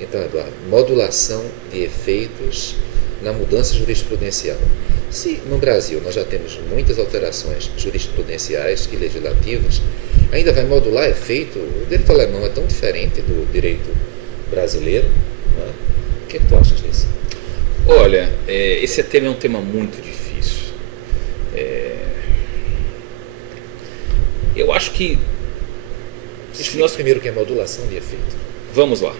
Então, Eduardo, modulação de efeitos na mudança jurisprudencial. Se no Brasil nós já temos muitas alterações jurisprudenciais e legislativas, ainda vai modular efeito? O direito alemão é tão diferente do direito brasileiro, não é? O que tu achas disso? Olha, esse tema é um tema muito difícil. Eu acho que... Primeiro que é modulação de efeito. Vamos lá.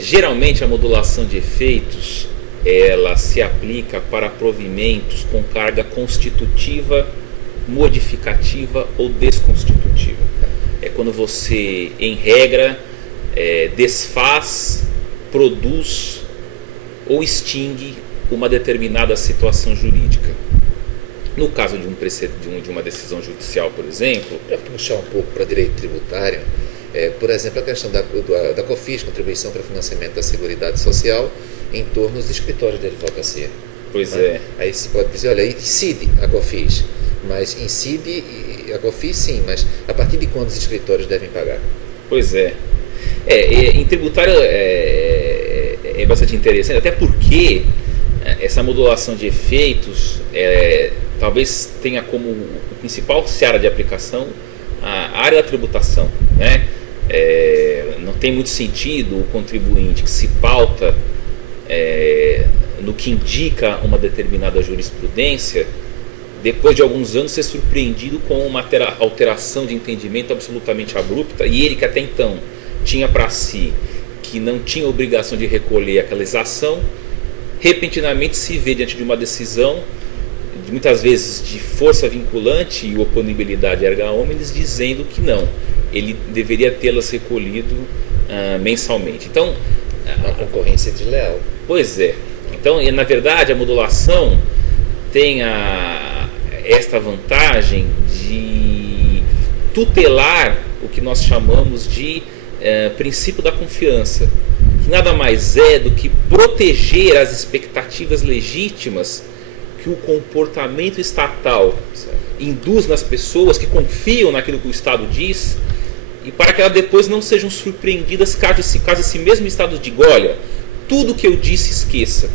Geralmente a modulação de efeitos ela se aplica para provimentos com carga constitutiva, modificativa ou desconstitutiva. É quando você, em regra, desfaz, produz ou extingue uma determinada situação jurídica. No caso de uma decisão judicial, por exemplo... Para puxar um pouco para direito tributário, por exemplo, a questão da COFINS, Contribuição para o Financiamento da Seguridade Social, em torno dos escritórios de advocacia. Pois né? é. Aí se pode dizer, olha, incide a COFINS, mas incide a COFINS sim, mas a partir de quando os escritórios devem pagar? Pois é. Em tributário é bastante interessante, até porque essa modulação de efeitos talvez tenha como principal seara de aplicação a área da tributação, né? Não tem muito sentido o contribuinte que se pauta no que indica uma determinada jurisprudência, depois de alguns anos ser surpreendido com uma alteração de entendimento absolutamente abrupta, e ele que até então tinha para si que não tinha obrigação de recolher aquela exação, repentinamente se vê diante de uma decisão, muitas vezes de força vinculante e oponibilidade erga omnes, dizendo que não, ele deveria tê-las recolhido mensalmente. Então, uma concorrência desleal. Pois é. Então, na verdade, a modulação tem esta vantagem de tutelar o que nós chamamos de princípio da confiança, que nada mais é do que proteger as expectativas legítimas que o comportamento estatal induz nas pessoas que confiam naquilo que o Estado diz, e para que elas depois não sejam surpreendidas caso esse mesmo Estado diga, olha, tudo que eu disse esqueça,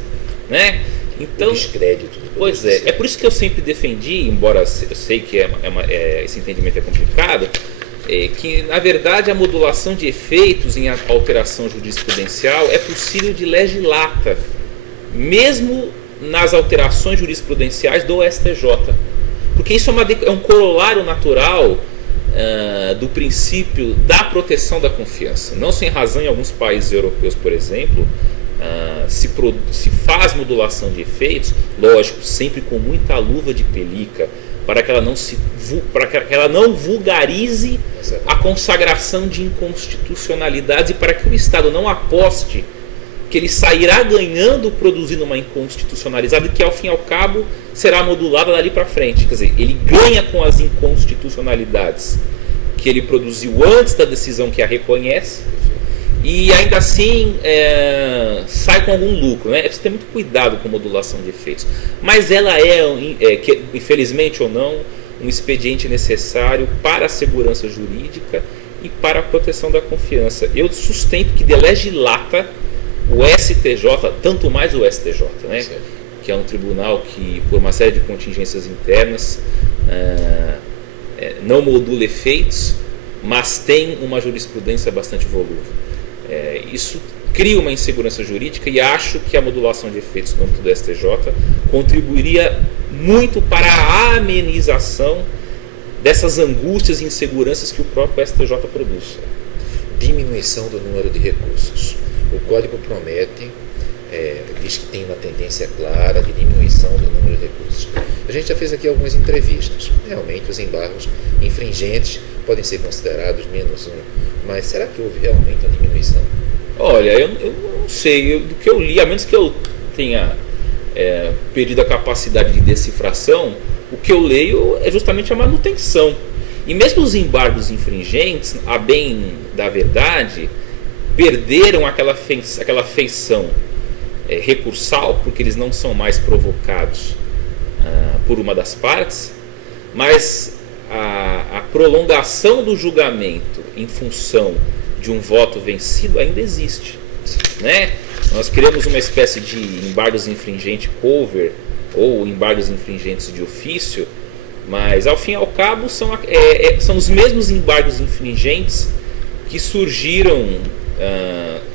né? Então, o descrédito. Pois é, é por isso que eu sempre defendi, embora eu sei que esse entendimento é complicado, que na verdade a modulação de efeitos em alteração jurisprudencial é possível de lege lata, mesmo nas alterações jurisprudenciais do STJ, porque isso é um corolário natural do princípio da proteção da confiança. Não sem razão, em alguns países europeus, por exemplo, se faz modulação de efeitos, lógico, sempre com muita luva de pelica, para que ela não vulgarize a consagração de inconstitucionalidades e para que o Estado não aposte que ele sairá ganhando produzindo uma inconstitucionalizada e que ao fim e ao cabo será modulada dali para frente. Quer dizer, ele ganha com as inconstitucionalidades que ele produziu antes da decisão que a reconhece e ainda assim sai com algum lucro, né? É preciso ter muito cuidado com modulação de efeitos, mas ela infelizmente ou não, um expediente necessário para a segurança jurídica e para a proteção da confiança. Eu sustento que de lege lata o STJ, tanto mais o STJ, né? Que é um tribunal que, por uma série de contingências internas, não modula efeitos, mas tem uma jurisprudência bastante volúvel. Isso cria uma insegurança jurídica e acho que a modulação de efeitos no âmbito do STJ contribuiria muito para a amenização dessas angústias e inseguranças que o próprio STJ produz. Diminuição do número de recursos. O Código promete, diz que tem uma tendência clara de diminuição do número de recursos. A gente já fez aqui algumas entrevistas. Realmente os embargos infringentes podem ser considerados -1, mas será que houve realmente uma diminuição? Olha, eu não sei, do que eu li, a menos que eu tenha perdido a capacidade de decifração, o que eu leio é justamente a manutenção. E mesmo os embargos infringentes, a bem da verdade, perderam aquela feição recursal, porque eles não são mais provocados por uma das partes, mas a prolongação do julgamento em função de um voto vencido ainda existe. né? Nós criamos uma espécie de embargos infringente cover ou embargos infringentes de ofício, mas ao fim e ao cabo são os mesmos embargos infringentes que surgiram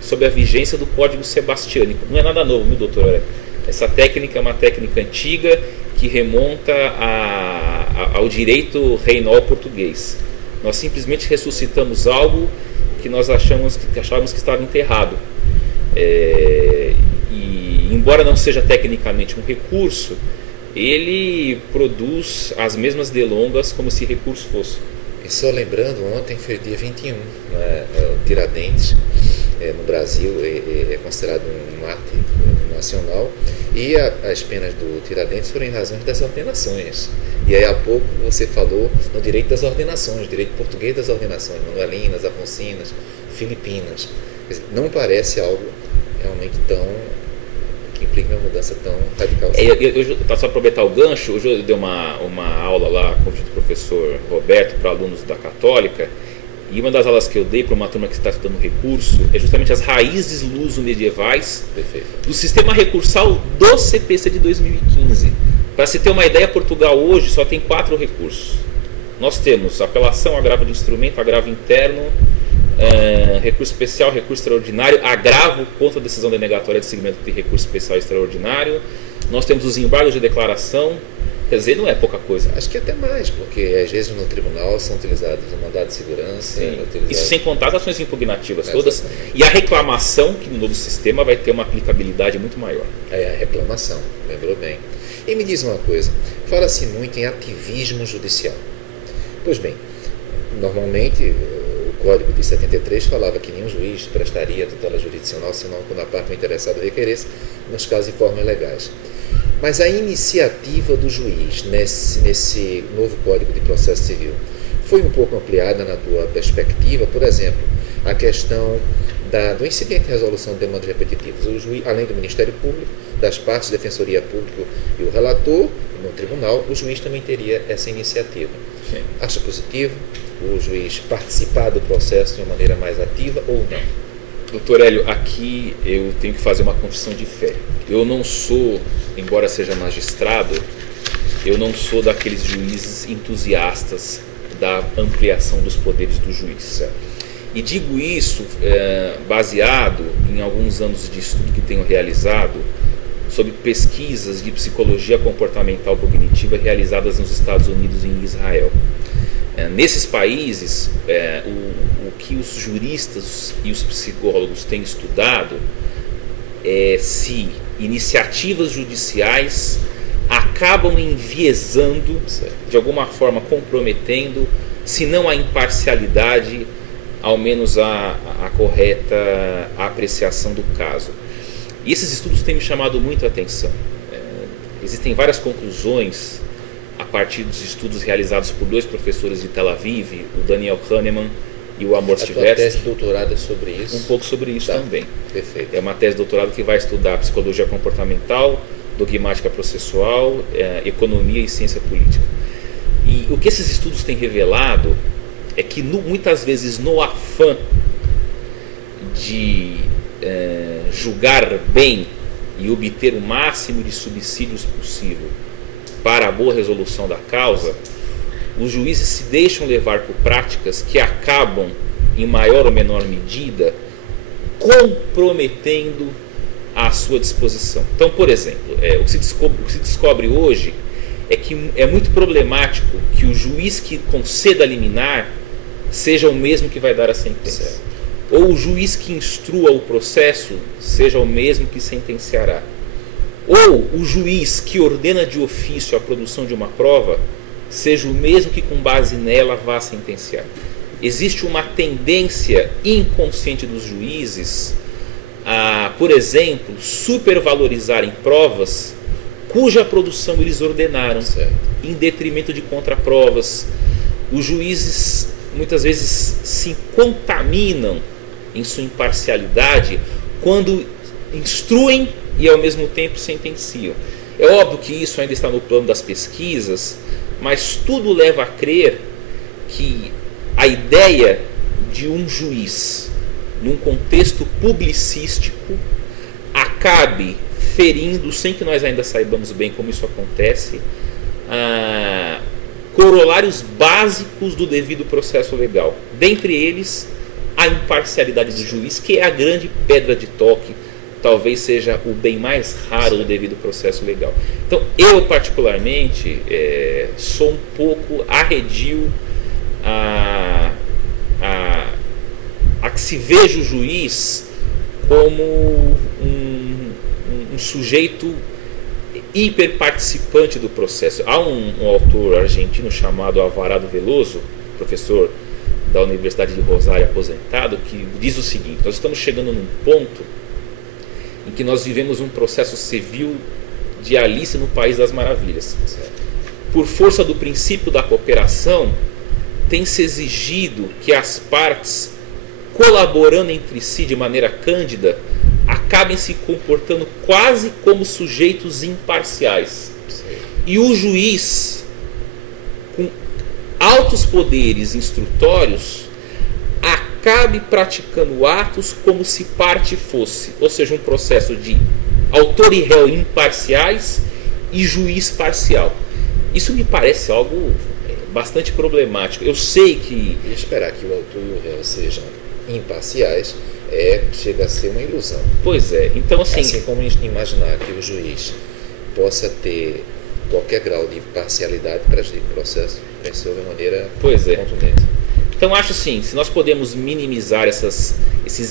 sob a vigência do Código Sebastiânico. Não é nada novo, viu, doutor Aurélio? Essa técnica é uma técnica antiga que remonta ao direito reinol português. Nós simplesmente ressuscitamos algo que nós achávamos que estava enterrado. E embora não seja tecnicamente um recurso, ele produz as mesmas delongas como se recurso fosse. E só lembrando, ontem foi dia 21, né? O Tiradentes, no Brasil, é considerado um arte nacional, e as penas do Tiradentes foram em razão das ordenações. E aí há pouco você falou no direito das ordenações, direito português das ordenações, manuelinas, afonsinas, filipinas. Quer dizer, não parece algo realmente que implica uma mudança tão radical. Só para aproveitar o gancho, hoje eu dei uma aula lá com o professor Roberto para alunos da Católica, e uma das aulas que eu dei para uma turma que está estudando recurso é justamente as raízes luso-medievais do sistema recursal do CPC de 2015. Para se ter uma ideia, Portugal hoje só tem 4 recursos. Nós temos apelação, agravo de instrumento, agravo interno, recurso especial, recurso extraordinário, agravo contra a decisão denegatória de seguimento de recurso especial e extraordinário. Nós temos os embargos de declaração. Quer dizer, não é pouca coisa. Acho que até mais, porque às vezes no tribunal são utilizados o mandado de segurança. Isso sem contar as ações impugnativas todas. E a reclamação, que no novo sistema vai ter uma aplicabilidade muito maior. É a reclamação, lembrou bem. E me diz uma coisa, fala-se muito em ativismo judicial. Pois bem, normalmente o Código de 73 falava que nenhum juiz prestaria tutela jurisdicional senão quando a parte interessada requeresse, nos casos e formas legais. Mas a iniciativa do juiz nesse novo Código de Processo Civil foi um pouco ampliada na tua perspectiva? Por exemplo, a questão do incidente de resolução de demandas repetitivas. O juiz, além do Ministério Público, das partes, Defensoria Pública e o relator no tribunal, o juiz também teria essa iniciativa. Sim. Acha positivo o juiz participar do processo de uma maneira mais ativa ou não? Doutor Hélio, aqui eu tenho que fazer uma confissão de fé. Eu não sou, embora seja magistrado, eu não sou daqueles juízes entusiastas da ampliação dos poderes do juiz. Certo. E digo isso baseado em alguns anos de estudo que tenho realizado sobre pesquisas de psicologia comportamental cognitiva realizadas nos Estados Unidos e em Israel. Nesses países, o que os juristas e os psicólogos têm estudado é se iniciativas judiciais acabam enviesando, de alguma forma comprometendo, se não a imparcialidade, ao menos a correta apreciação do caso. E esses estudos têm me chamado muito a atenção. Existem várias conclusões a partir dos estudos realizados por 2 professores de Tel Aviv, o Daniel Kahneman e o Amos Tversky. A tua tese de doutorado é sobre isso? Um pouco sobre isso também. Perfeito. É uma tese de doutorado que vai estudar psicologia comportamental, dogmática processual, economia e ciência política. E o que esses estudos têm revelado é que muitas vezes no afã de julgar bem e obter o máximo de subsídios possível para a boa resolução da causa, os juízes se deixam levar por práticas que acabam, em maior ou menor medida, comprometendo a sua disposição. Então, por exemplo, o que se descobre hoje é que é muito problemático que o juiz que conceda a liminar seja o mesmo que vai dar a sentença. Certo. Ou o juiz que instrua o processo seja o mesmo que sentenciará. Ou o juiz que ordena de ofício a produção de uma prova seja o mesmo que com base nela vá sentenciar. Existe uma tendência inconsciente dos juízes a, por exemplo, supervalorizarem provas cuja produção eles ordenaram, certo, em detrimento de contraprovas. Os juízes muitas vezes se contaminam em sua imparcialidade quando instruem e ao mesmo tempo sentenciam. É óbvio que isso ainda está no plano das pesquisas, mas tudo leva a crer que a ideia de um juiz num contexto publicístico, acabe ferindo, sem que nós ainda saibamos bem como isso acontece, corolários básicos do devido processo legal. Dentre eles, a imparcialidade do juiz, que é a grande pedra de toque, talvez seja o bem mais raro do devido processo legal. Então, eu particularmente sou um pouco arredio a que se veja o juiz como um sujeito hiperparticipante do processo. Há um autor argentino chamado Alvarado Veloso, professor da Universidade de Rosário aposentado, que diz o seguinte: nós estamos chegando num ponto em que nós vivemos um processo civil de Alice no País das Maravilhas. Por força do princípio da cooperação, tem se exigido que as partes, colaborando entre si de maneira cândida, acabem se comportando quase como sujeitos imparciais. E o juiz, com altos poderes instrutórios, acabe praticando atos como se parte fosse, ou seja, um processo de autor e réu imparciais e juiz parcial. Isso me parece algo bastante problemático. Eu sei que... E esperar que o autor e o réu sejam imparciais chega a ser uma ilusão. Pois é, então assim como imaginar que o juiz possa ter qualquer grau de parcialidade para agir no processo, pensou de maneira contundente. Então acho assim, se nós podemos minimizar esses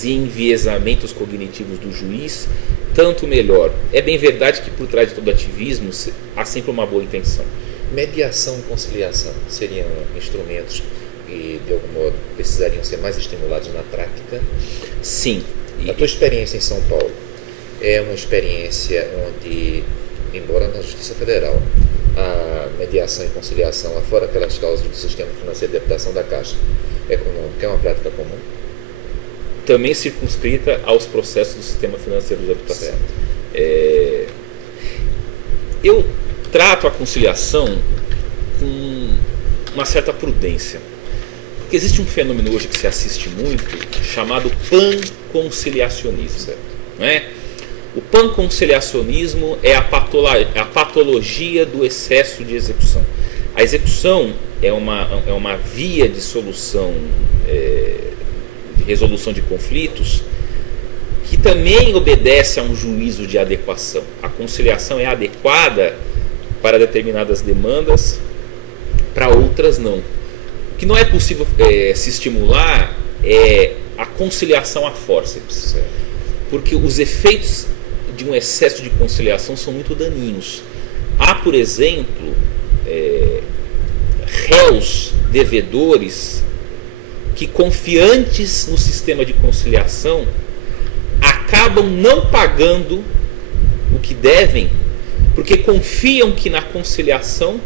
enviesamentos cognitivos do juiz, tanto melhor. É bem verdade que por trás de todo ativismo há sempre uma boa intenção. Mediação e conciliação seriam instrumentos que de algum modo precisariam ser mais estimulados na prática? Sim. A tua experiência em São Paulo é uma experiência onde, embora na Justiça Federal a mediação e conciliação, afora aquelas causas do sistema financeiro de habitação da Caixa Econômica, é uma prática comum? Também circunscrita aos processos do sistema financeiro de habitação. Eu trato a conciliação com uma certa prudência. Porque existe um fenômeno hoje que se assiste muito, chamado panconciliacionismo. Não é? O panconciliacionismo é a patologia do excesso de execução. A execução é uma via de solução, de resolução de conflitos, que também obedece a um juízo de adequação. A conciliação é adequada para determinadas demandas, para outras não. O que não é possível se estimular é a conciliação a forceps, porque os efeitos de um excesso de conciliação são muito daninhos. Há, por exemplo, réus devedores que, confiantes no sistema de conciliação, acabam não pagando o que devem, porque confiam que na conciliação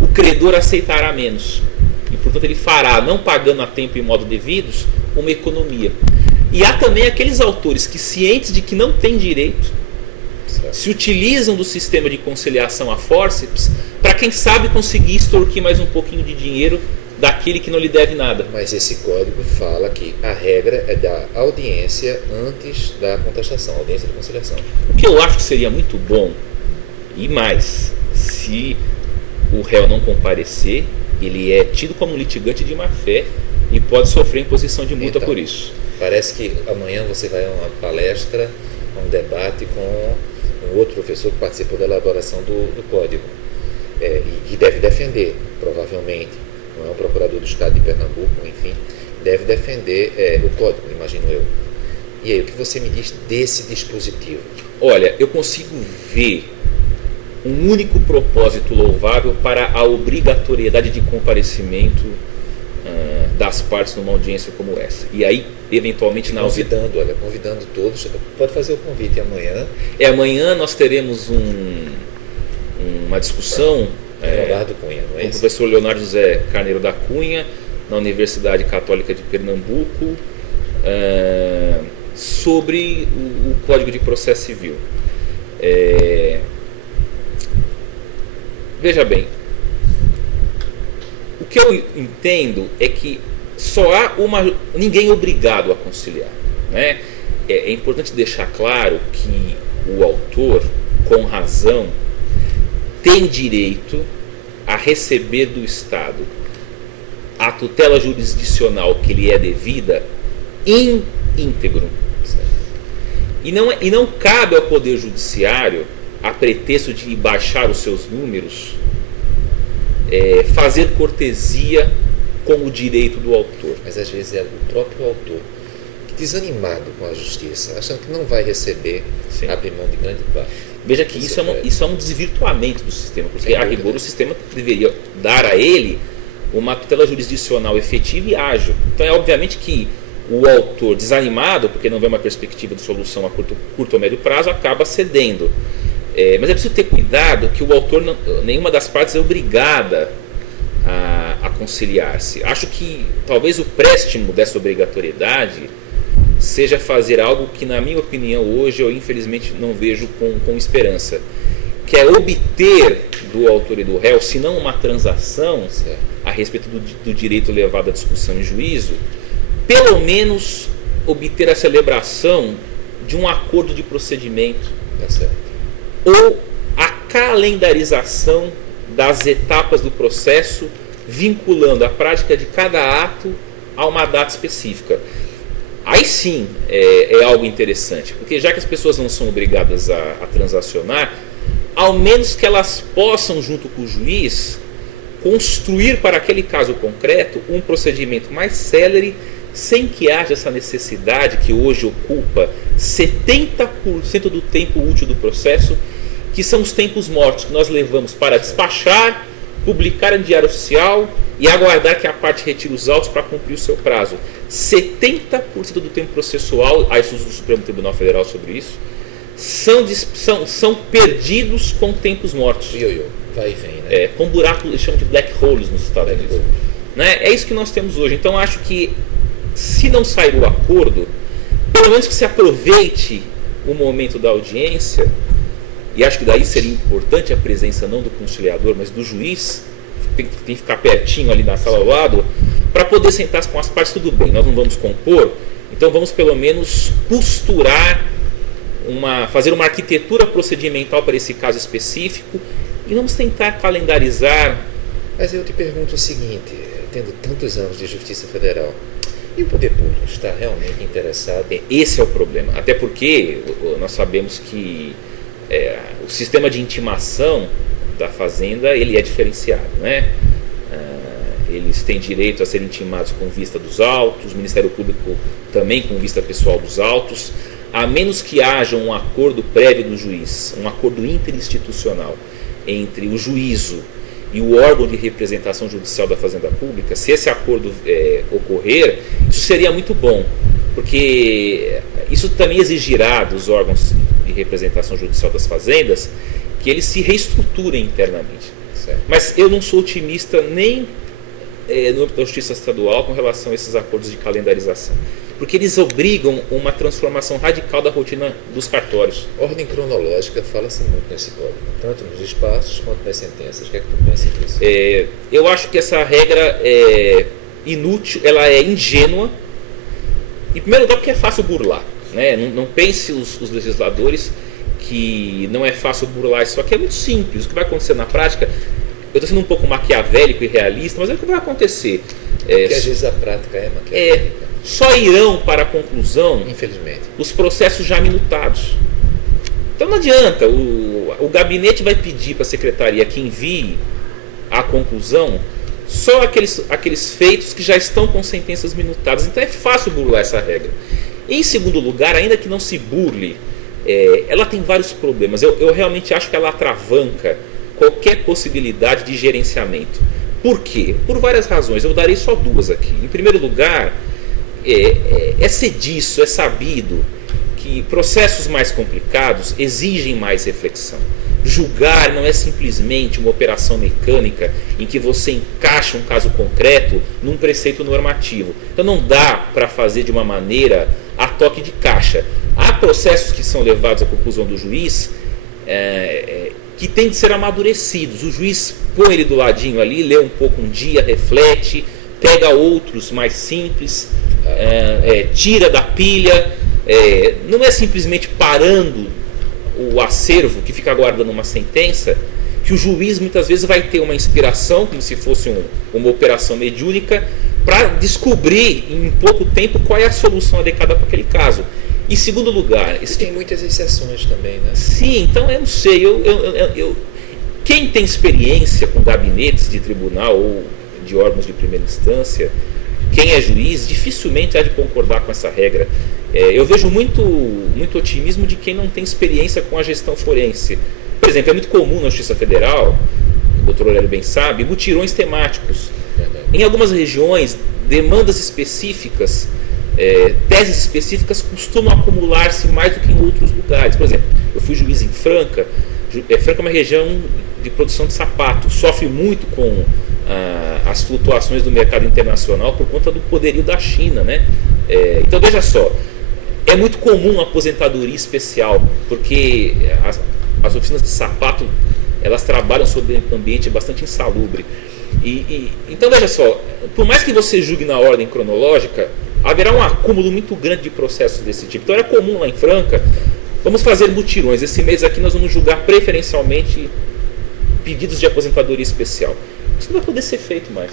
o credor aceitará menos. E, portanto, ele fará, não pagando a tempo e modo devidos, uma economia. E há também aqueles autores que, cientes de que não têm direito, se utilizam do sistema de conciliação a forceps para, quem sabe, conseguir extorquir mais um pouquinho de dinheiro daquele que não lhe deve nada. Mas esse código fala que a regra é da audiência antes da contestação, audiência de conciliação. O que eu acho que seria muito bom, e mais, se o réu não comparecer, ele é tido como um litigante de má fé e pode sofrer imposição de multa por isso. Parece que amanhã você vai a uma palestra, a um debate com um outro professor que participou da elaboração do código e que deve defender, provavelmente, não é um procurador do Estado de Pernambuco, enfim, deve defender o código, imagino eu. E aí, o que você me diz desse dispositivo? Olha, eu consigo ver um único propósito louvável para a obrigatoriedade de comparecimento das partes numa audiência como essa. E aí, eventualmente, convidando todos, pode fazer o convite amanhã. Amanhã nós teremos uma discussão Leonardo Cunha, não é com o isso? professor Leonardo José Carneiro da Cunha, na Universidade Católica de Pernambuco, sobre o Código de Processo Civil. Veja bem, o que eu entendo é que só há ninguém obrigado a conciliar, né? É importante deixar claro que o autor, com razão, tem direito a receber do Estado a tutela jurisdicional que lhe é devida em íntegro. E não cabe ao Poder Judiciário, a pretexto de baixar os seus números, fazer cortesia com o direito do autor. Mas às vezes é o próprio autor que, desanimado com a justiça, achando que não vai receber, Sim. abre mão de grande parte. Veja que isso é um desvirtuamento do sistema, porque a rigor o sistema deveria dar a ele uma tutela jurisdicional efetiva e ágil. Então é obviamente que o autor, desanimado, porque não vê uma perspectiva de solução a curto ou médio prazo, acaba cedendo. Mas é preciso ter cuidado que o autor, nenhuma das partes é obrigada a conciliar-se. Acho que talvez o préstimo dessa obrigatoriedade seja fazer algo que, na minha opinião, hoje eu infelizmente não vejo com esperança, que é obter do autor e do réu, se não uma transação a respeito do direito levado à discussão em juízo, pelo menos obter a celebração de um acordo de procedimento, ou a calendarização das etapas do processo, vinculando a prática de cada ato a uma data específica. Aí sim é algo interessante, porque já que as pessoas não são obrigadas a transacionar, ao menos que elas possam, junto com o juiz, construir para aquele caso concreto um procedimento mais célere, sem que haja essa necessidade que hoje ocupa 70% do tempo útil do processo, que são os tempos mortos que nós levamos para despachar, publicar em diário oficial e aguardar que a parte retire os autos para cumprir o seu prazo. 70% do tempo processual, há estudos do Supremo Tribunal Federal sobre isso, são perdidos com tempos mortos. Vai e vem, né? Com buracos, eles chamam de black holes nos Estados Unidos. Né? É isso que nós temos hoje. Então acho que, se não sair o acordo, pelo menos que se aproveite o momento da audiência, e acho que daí seria importante a presença não do conciliador, mas do juiz, tem que ficar pertinho ali na sala ao lado, para poder sentar com as partes. Tudo bem, nós não vamos compor, então vamos pelo menos costurar, fazer uma arquitetura procedimental para esse caso específico, e vamos tentar calendarizar. Mas eu te pergunto o seguinte, tendo tantos anos de Justiça Federal, e o poder público está realmente interessado? Esse é o problema, até porque nós sabemos que o sistema de intimação da Fazenda, ele é diferenciado, né? Eles têm direito a serem intimados com vista dos autos, o Ministério Público também com vista pessoal dos autos, a menos que haja um acordo prévio do juiz, um acordo interinstitucional entre o juízo e o órgão de representação judicial da Fazenda Pública. Se esse acordo ocorrer, isso seria muito bom, porque isso também exigirá dos órgãos de representação judicial das fazendas que eles se reestruturem internamente. Certo. Mas eu não sou otimista nem no âmbito da Justiça Estadual com relação a esses acordos de calendarização, porque eles obrigam uma transformação radical da rotina dos cartórios. Ordem cronológica fala-se muito nesse código, tanto nos espaços quanto nas sentenças. O que é que tu pensa disso? Eu acho que essa regra é inútil, ela é ingênua, em primeiro lugar porque é fácil burlar, né? Não pense os legisladores que não é fácil burlar isso aqui, é muito simples. O que vai acontecer na prática, eu estou sendo um pouco maquiavélico e realista, mas é o que vai acontecer. Porque às vezes a prática é maquiavélica. Só irão para a conclusão, infelizmente, os processos já minutados. Então não adianta, o gabinete vai pedir para a secretaria que envie a conclusão só aqueles feitos que já estão com sentenças minutadas. Então é fácil burlar essa regra. Em segundo lugar, ainda que não se burle, ela tem vários problemas. Eu realmente acho que ela atravanca qualquer possibilidade de gerenciamento. Por quê? Por várias razões. Eu darei só duas aqui. Em primeiro lugar, é sediço, é sabido que processos mais complicados exigem mais reflexão. Julgar não é simplesmente uma operação mecânica em que você encaixa um caso concreto num preceito normativo. Então não dá para fazer de uma maneira a toque de caixa. Há processos que são levados à conclusão do juiz que têm de ser amadurecidos. O juiz põe ele do ladinho ali, lê um pouco um dia, reflete, pega outros mais simples, tira da pilha, não é simplesmente parando o acervo que fica aguardando uma sentença, que o juiz muitas vezes vai ter uma inspiração, como se fosse uma operação mediúnica, para descobrir em pouco tempo qual é a solução adequada para aquele caso. Em segundo lugar... Tem muitas exceções também, né? Sim, então eu não sei. Quem tem experiência com gabinetes de tribunal ou de órgãos de primeira instância, quem é juiz, dificilmente há de concordar com essa regra. Eu vejo muito otimismo de quem não tem experiência com a gestão forense. Por exemplo, é muito comum na Justiça Federal, o Dr. Aurélio bem sabe, mutirões temáticos. Em algumas regiões, demandas específicas, teses específicas costumam acumular-se mais do que em outros lugares. Por exemplo, eu fui juiz em Franca. Franca é uma região de produção de sapato, sofre muito com as flutuações do mercado internacional por conta do poderio da China, né? Então veja só, é muito comum uma aposentadoria especial, porque as oficinas de sapato, elas trabalham sob um ambiente bastante insalubre. Então veja só, por mais que você julgue na ordem cronológica, haverá um acúmulo muito grande de processos desse tipo. Então era comum lá em Franca, vamos fazer mutirões. Esse mês aqui nós vamos julgar preferencialmente pedidos de aposentadoria especial. Isso não vai poder ser feito mais.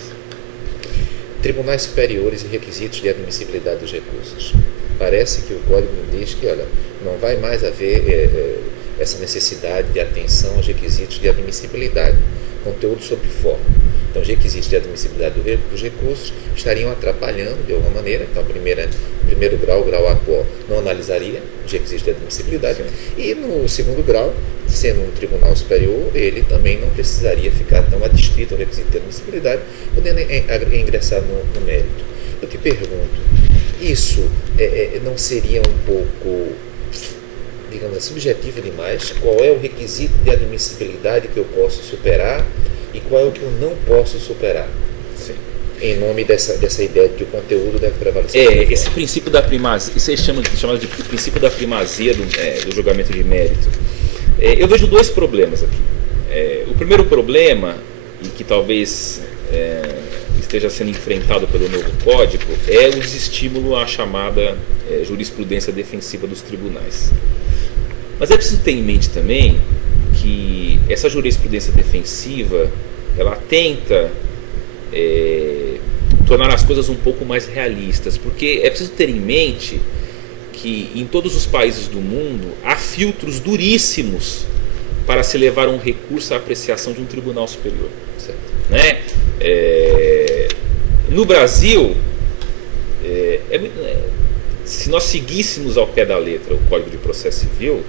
Tribunais superiores e requisitos de admissibilidade dos recursos. Parece que o Código diz que, olha, não vai mais haver essa necessidade de atenção aos requisitos de admissibilidade, conteúdo sobre forma. Então, os requisitos de admissibilidade dos recursos estariam atrapalhando de alguma maneira. Então, primeiro grau, o grau atual, não analisaria os requisitos de admissibilidade. Sim. E no segundo grau, sendo um tribunal superior, ele também não precisaria ficar tão adstrito ao requisito de admissibilidade, podendo ingressar no mérito. Eu te pergunto, isso não seria um pouco, digamos, subjetivo demais? Qual é o requisito de admissibilidade que eu posso superar e qual é o que eu não posso superar? Sim. Em nome dessa ideia de que o conteúdo deve prevalecer. Esse princípio da primazia, isso é chamado de princípio da primazia do julgamento de mérito. Eu vejo dois problemas aqui. O primeiro problema, e que talvez esteja sendo enfrentado pelo novo código, é o desestímulo à chamada jurisprudência defensiva dos tribunais. Mas é preciso ter em mente também que essa jurisprudência defensiva, ela tenta tornar as coisas um pouco mais realistas, porque é preciso ter em mente que em todos os países do mundo há filtros duríssimos para se levar um recurso à apreciação de um tribunal superior. Certo. Né? No Brasil, se nós seguíssemos ao pé da letra o Código de Processo Civil,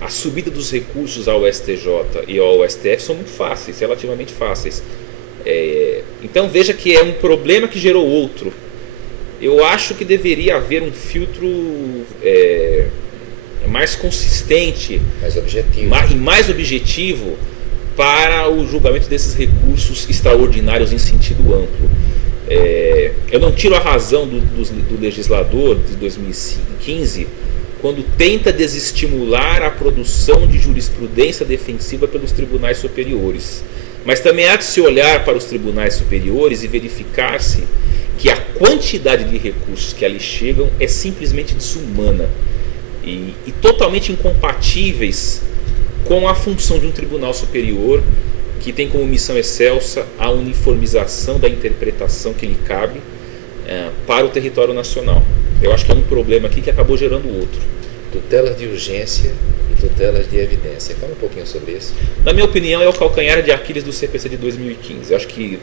a subida dos recursos ao STJ e ao STF são muito fáceis, relativamente fáceis. Então veja que é um problema que gerou outro. Eu acho que deveria haver um filtro mais consistente, mais objetivo para o julgamento desses recursos extraordinários em sentido amplo. Eu não tiro a razão do legislador de 2015 quando tenta desestimular a produção de jurisprudência defensiva pelos tribunais superiores. Mas também há de se olhar para os tribunais superiores e verificar-se que a quantidade de recursos que ali chegam é simplesmente desumana e totalmente incompatíveis com a função de um tribunal superior que tem como missão excelsa a uniformização da interpretação que lhe cabe para o território nacional. Eu acho que é um problema aqui que acabou gerando outro. Tutelas de urgência e tutelas de evidência. Fala um pouquinho sobre isso. Na minha opinião, é o calcanhar de Aquiles do CPC de 2015. Eu acho que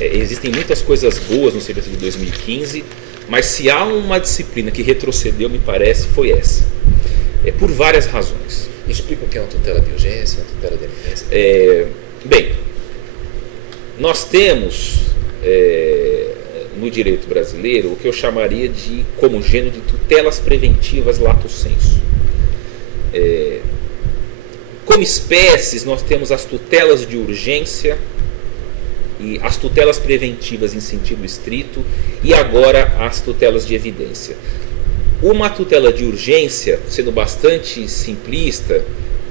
existem muitas coisas boas no CPC de 2015, mas se há uma disciplina que retrocedeu, me parece, foi essa. Por várias razões. Explica o que é uma tutela de urgência, uma tutela de evidência. Bem, nós temos no direito brasileiro o que eu chamaria de como gênero de tutelas preventivas lato sensu. Como espécies, nós temos as tutelas de urgência e as tutelas preventivas em sentido estrito e agora as tutelas de evidência. Uma tutela de urgência, sendo bastante simplista,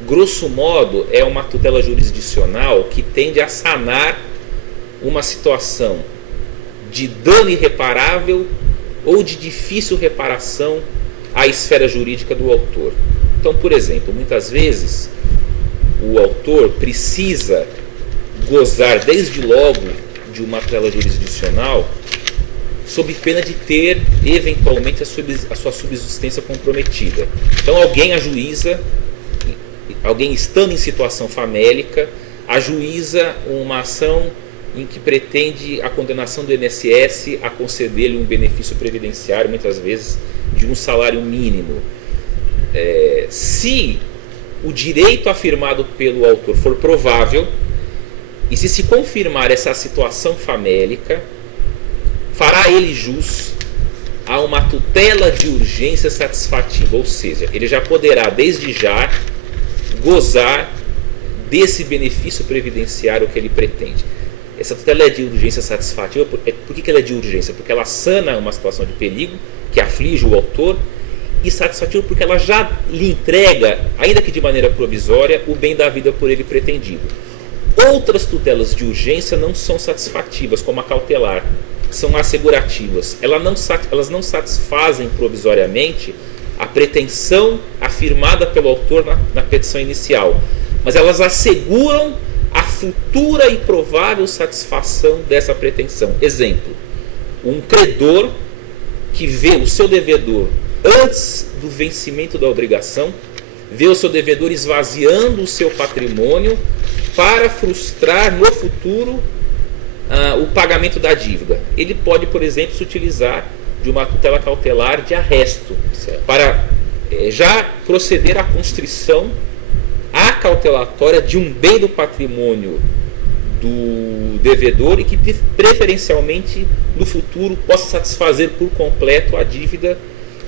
grosso modo é uma tutela jurisdicional que tende a sanar uma situação de dano irreparável ou de difícil reparação à esfera jurídica do autor. Então, por exemplo, muitas vezes o autor precisa gozar desde logo de uma tutela jurisdicional sob pena de ter eventualmente a sua subsistência comprometida. Então alguém ajuiza, alguém estando em situação famélica, ajuiza uma ação em que pretende a condenação do INSS a conceder-lhe um benefício previdenciário, muitas vezes de um salário mínimo. Se o direito afirmado pelo autor for provável, e se confirmar essa situação famélica, fará ele jus a uma tutela de urgência satisfativa, ou seja, ele já poderá desde já gozar desse benefício previdenciário que ele pretende. Essa tutela é de urgência satisfativa. Por que ela é de urgência? Porque ela sana uma situação de perigo que aflige o autor, e satisfativa porque ela já lhe entrega, ainda que de maneira provisória, o bem da vida por ele pretendido. Outras tutelas de urgência não são satisfativas, como a cautelar, são assegurativas. Elas não satisfazem provisoriamente a pretensão afirmada pelo autor na petição inicial, mas elas asseguram a futura e provável satisfação dessa pretensão. Exemplo, um credor que vê o seu devedor antes do vencimento da obrigação, vê o seu devedor esvaziando o seu patrimônio para frustrar no futuro o pagamento da dívida. Ele pode, por exemplo, se utilizar de uma tutela cautelar de arresto, certo, para já proceder à constrição acautelatória de um bem do patrimônio do devedor e que preferencialmente no futuro possa satisfazer por completo a dívida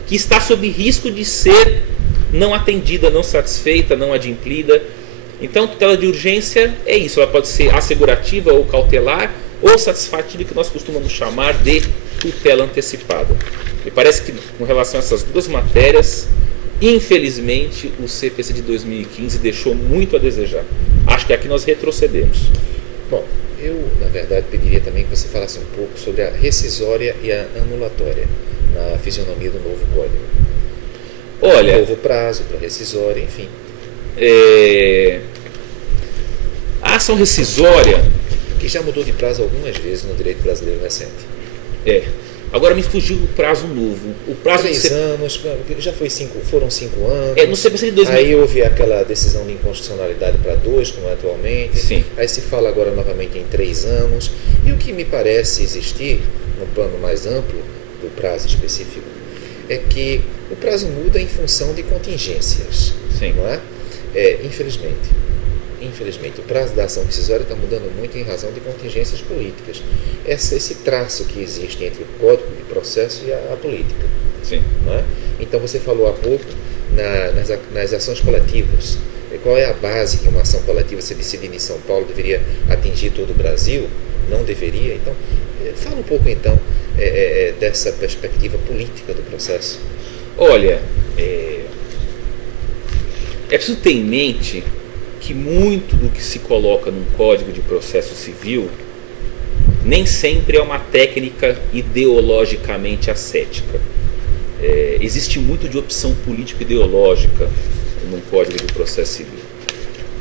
que está sob risco de ser não atendida, não satisfeita, não adimplida. Então, tutela de urgência é isso, ela pode ser assegurativa ou cautelar, ou satisfativa, que nós costumamos chamar de tutela antecipada. E parece que, com relação a essas duas matérias, infelizmente, o CPC de 2015 deixou muito a desejar. Acho que aqui nós retrocedemos. Bom, eu, na verdade, pediria também que você falasse um pouco sobre a rescisória e a anulatória na fisionomia do novo código. Olha, novo prazo para rescisória, enfim. A ação rescisória, que já mudou de prazo algumas vezes no direito brasileiro recente. Agora me fugiu o prazo novo. O prazo 3 anos, já foram 5 anos. No CPC de 2000. Aí houve aquela decisão de inconstitucionalidade para 2, como é atualmente. Sim. Aí se fala agora novamente em 3 anos. E o que me parece existir, no plano mais amplo do prazo específico, é que o prazo muda em função de contingências. Sim. Não é? Infelizmente, o prazo da ação rescisória está mudando muito em razão de contingências políticas. Esse traço que existe entre o Código de Processo e a política. Sim. Não é? Então, você falou há pouco nas ações coletivas. Qual é a base que uma ação coletiva, se decidida em São Paulo, deveria atingir todo o Brasil? Não deveria? Então, fala um pouco, então, dessa perspectiva política do processo. Olha, é preciso ter em mente que muito do que se coloca num Código de Processo Civil nem sempre é uma técnica ideologicamente ascética. Existe muito de opção político-ideológica num Código de Processo Civil.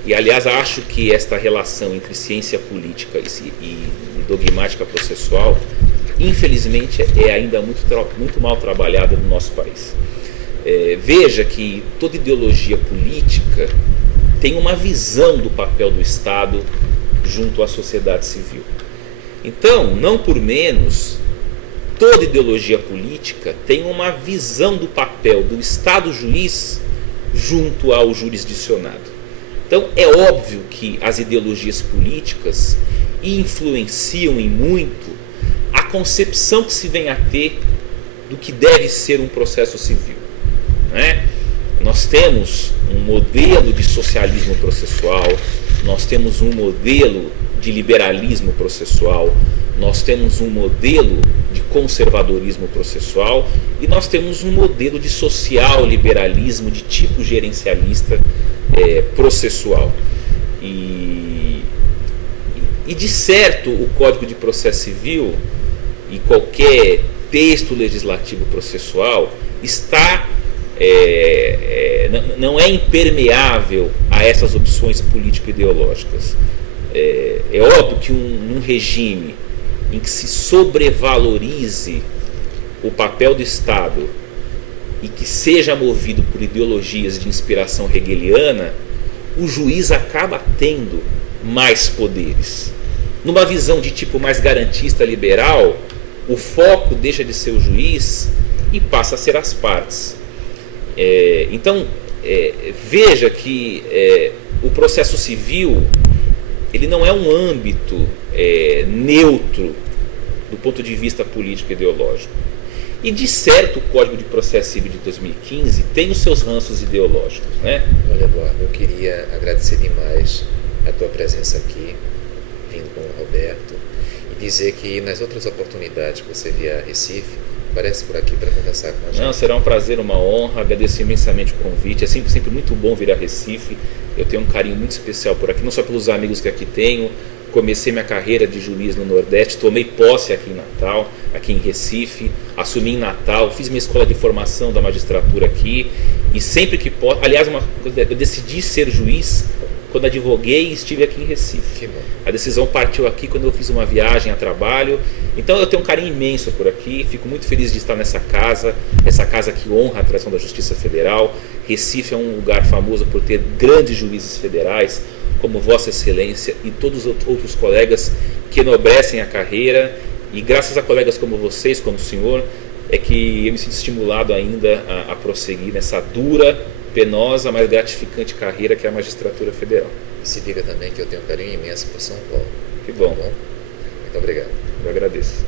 E, aliás, acho que esta relação entre ciência política e dogmática processual, infelizmente, é ainda muito mal trabalhada no nosso país. Veja que toda ideologia política tem uma visão do papel do Estado junto à sociedade civil. Então, não por menos, toda ideologia política tem uma visão do papel do Estado juiz junto ao jurisdicionado. Então, é óbvio que as ideologias políticas influenciam em muito a concepção que se vem a ter do que deve ser um processo civil, né? Nós temos um modelo de socialismo processual, nós temos um modelo de liberalismo processual, nós temos um modelo de conservadorismo processual e nós temos um modelo de social-liberalismo de tipo gerencialista processual. E E de certo o Código de Processo Civil e qualquer texto legislativo processual está não é impermeável a essas opções político-ideológicas. É óbvio que num regime em que se sobrevalorize o papel do Estado e que seja movido por ideologias de inspiração hegeliana, o juiz acaba tendo mais poderes. Numa visão de tipo mais garantista liberal, o foco deixa de ser o juiz e passa a ser as partes. Então, veja que o processo civil ele não é um âmbito neutro do ponto de vista político e ideológico. E de certo o Código de Processo Civil de 2015 tem os seus ranços ideológicos, né? Olha, Eduardo, eu queria agradecer demais a tua presença aqui, vindo com o Roberto, e dizer que nas outras oportunidades que você vier a Recife, aparece por aqui para conversar com a gente. Não, será um prazer, uma honra, agradeço imensamente o convite, é sempre muito bom vir a Recife, eu tenho um carinho muito especial por aqui, não só pelos amigos que aqui tenho. Comecei minha carreira de juiz no Nordeste, tomei posse aqui em Natal, aqui em Recife, assumi em Natal, fiz minha escola de formação da magistratura aqui e sempre que posso, aliás, eu decidi ser juiz quando advoguei e estive aqui em Recife. A decisão partiu aqui quando eu fiz uma viagem a trabalho, então eu tenho um carinho imenso por aqui, fico muito feliz de estar nessa casa, essa casa que honra a tradição da Justiça Federal. Recife é um lugar famoso por ter grandes juízes federais, como Vossa Excelência e todos os outros colegas que enobrecem a carreira, e graças a colegas como vocês, como o senhor, é que eu me sinto estimulado ainda a prosseguir nessa dura, penosa, mas gratificante carreira que é a magistratura federal. Se diga também que eu tenho um carinho imenso por São Paulo. Que bom. Tá bom? Muito obrigado. Eu agradeço.